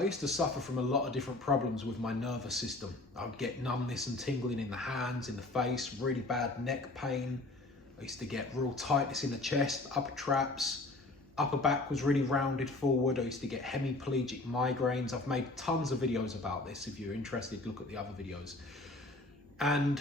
I used to suffer from a lot of different problems with my nervous system. I would get numbness and tingling in the hands, in the face, really bad neck pain. I used to get real tightness in the chest, upper traps, upper back was really rounded forward. I used to get hemiplegic migraines. I've made tons of videos about this. If you're interested, look at the other videos. And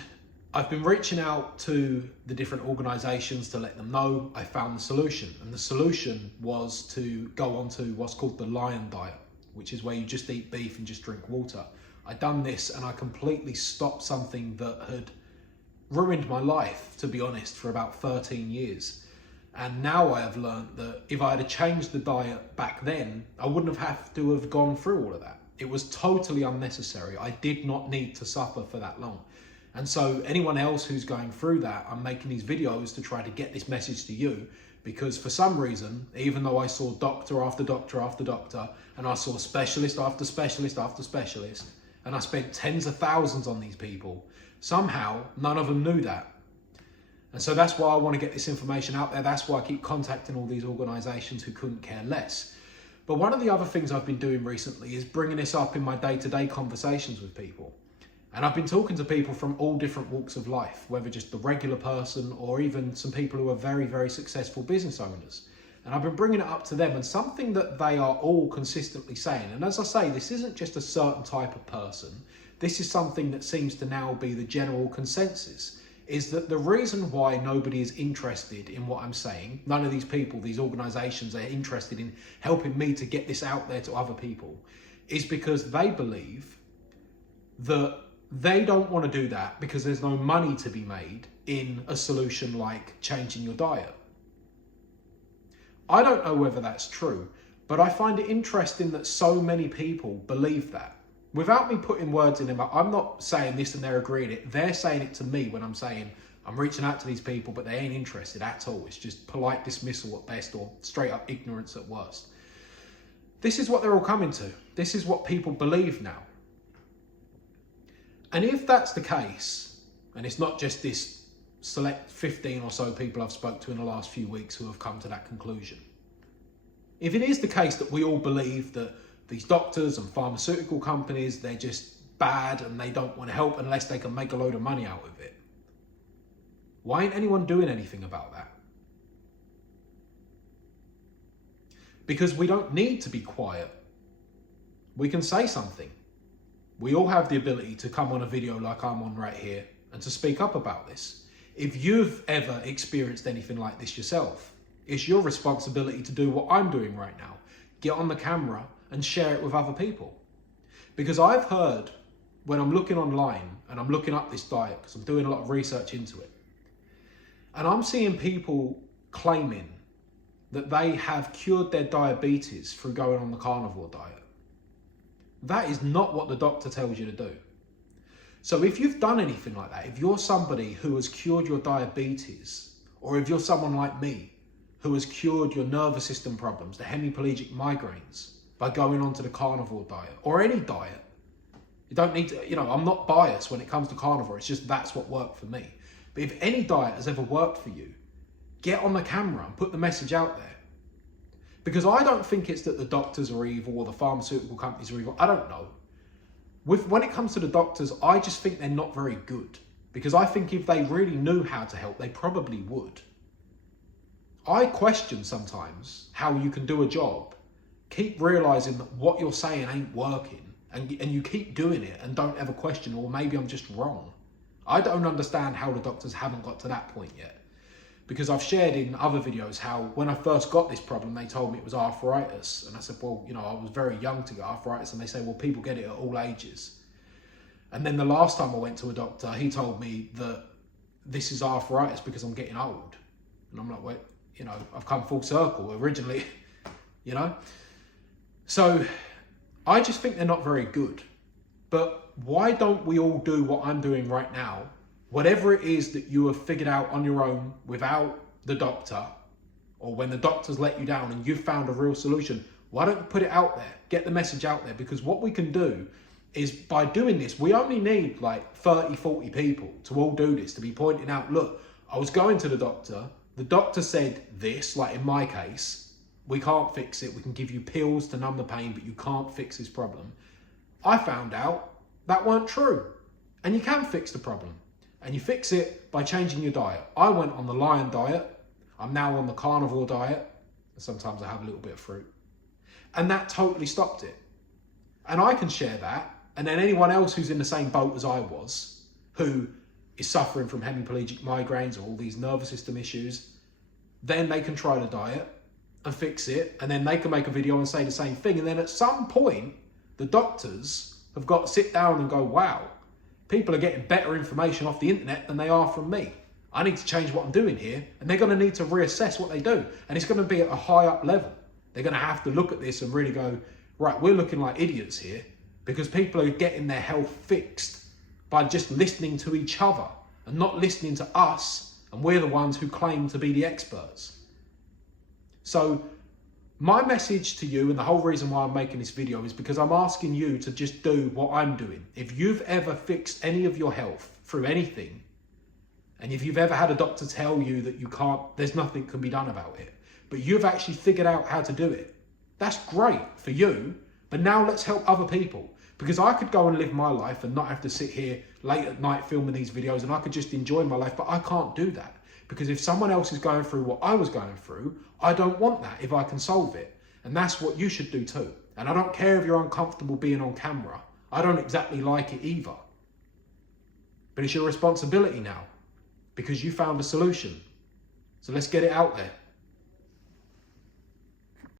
I've been reaching out to the different organisations to let them know I found the solution. And the solution was to go on to what's called the Lion Diet, which is where you just eat beef and just drink water. I done this and I completely stopped something that had ruined my life, to be honest, for about 13 years. And now I have learned that if I had changed the diet back then, I wouldn't have to have gone through all of that. It was totally unnecessary. I did not need to suffer for that long. And so anyone else who's going through that, I'm making these videos to try to get this message to you, because for some reason, even though I saw doctor after doctor after doctor, and I saw specialist after specialist after specialist, and I spent tens of thousands on these people, somehow none of them knew that. And so that's why I want to get this information out there. That's why I keep contacting all these organisations who couldn't care less. But one of the other things I've been doing recently is bringing this up in my day-to-day conversations with people. And I've been talking to people from all different walks of life, whether just the regular person or even some people who are very, very successful business owners. And I've been bringing it up to them, and something that they are all consistently saying, and as I say, this isn't just a certain type of person, this is something that seems to now be the general consensus, is that the reason why nobody is interested in what I'm saying, none of these people, these organisations are interested in helping me to get this out there to other people, is because they believe that they don't want to do that because there's no money to be made in a solution like changing your diet. I don't know whether that's true, but I find it interesting that so many people believe that. Without me putting words in their mouth, I'm not saying this and they're agreeing it. They're saying it to me when I'm saying I'm reaching out to these people, but they ain't interested at all. It's just polite dismissal at best, or straight up ignorance at worst. This is what they're all coming to. This is what people believe now. And if that's the case, and it's not just this select 15 or so people I've spoke to in the last few weeks who have come to that conclusion. If it is the case that we all believe that these doctors and pharmaceutical companies, they're just bad and they don't want to help unless they can make a load of money out of it, why ain't anyone doing anything about that? Because we don't need to be quiet. We can say something. We all have the ability to come on a video like I'm on right here and to speak up about this. If you've ever experienced anything like this yourself, it's your responsibility to do what I'm doing right now. Get on the camera and share it with other people. Because I've heard, when I'm looking online and I'm looking up this diet, because I'm doing a lot of research into it, and I'm seeing people claiming that they have cured their diabetes through going on the carnivore diet. That is not what the doctor tells you to do. So if you've done anything like that, if you're somebody who has cured your diabetes, or if you're someone like me who has cured your nervous system problems, the hemiplegic migraines, by going onto the carnivore diet, or any diet, you don't need to, I'm not biased when it comes to carnivore, it's just that's what worked for me. But if any diet has ever worked for you, get on the camera and put the message out there. Because I don't think it's that the doctors are evil or the pharmaceutical companies are evil. I don't know. When it comes to the doctors, I just think they're not very good. Because I think if they really knew how to help, they probably would. I question sometimes how you can do a job, keep realising that what you're saying ain't working, and you keep doing it and don't ever question, or maybe I'm just wrong. I don't understand how the doctors haven't got to that point yet. Because I've shared in other videos how when I first got this problem, they told me it was arthritis. And I said, well, I was very young to get arthritis. And they say, well, people get it at all ages. And then the last time I went to a doctor, he told me that this is arthritis because I'm getting old. And I'm like, wait, I've come full circle originally, So I just think they're not very good. But why don't we all do what I'm doing right now? Whatever it is that you have figured out on your own without the doctor, or when the doctors let you down and you've found a real solution, why don't you put it out there? Get the message out there, because what we can do is, by doing this, we only need like 30, 40 people to all do this, to be pointing out, look, I was going to the doctor said this, like in my case, we can't fix it. We can give you pills to numb the pain, but you can't fix this problem. I found out that weren't true. And you can fix the problem. And you fix it by changing your diet. I went on the Lion diet. I'm now on the carnivore diet. Sometimes I have a little bit of fruit. And that totally stopped it. And I can share that. And then anyone else who's in the same boat as I was, who is suffering from hemiplegic migraines or all these nervous system issues, then they can try the diet and fix it. And then they can make a video and say the same thing. And then at some point, the doctors have got to sit down and go, wow, people are getting better information off the internet than they are from me. I need to change what I'm doing here. And they're going to need to reassess what they do. And it's going to be at a high up level. They're going to have to look at this and really go, right, we're looking like idiots here because people are getting their health fixed by just listening to each other and not listening to us. And we're the ones who claim to be the experts. So my message to you, and the whole reason why I'm making this video, is because I'm asking you to just do what I'm doing. If you've ever fixed any of your health through anything, and if you've ever had a doctor tell you that you can't, there's nothing can be done about it, but you've actually figured out how to do it, that's great for you. But now let's help other people, because I could go and live my life and not have to sit here late at night filming these videos, and I could just enjoy my life, but I can't do that. Because if someone else is going through what I was going through, I don't want that if I can solve it. And that's what you should do too. And I don't care if you're uncomfortable being on camera. I don't exactly like it either. But it's your responsibility now, because you found a solution. So let's get it out there.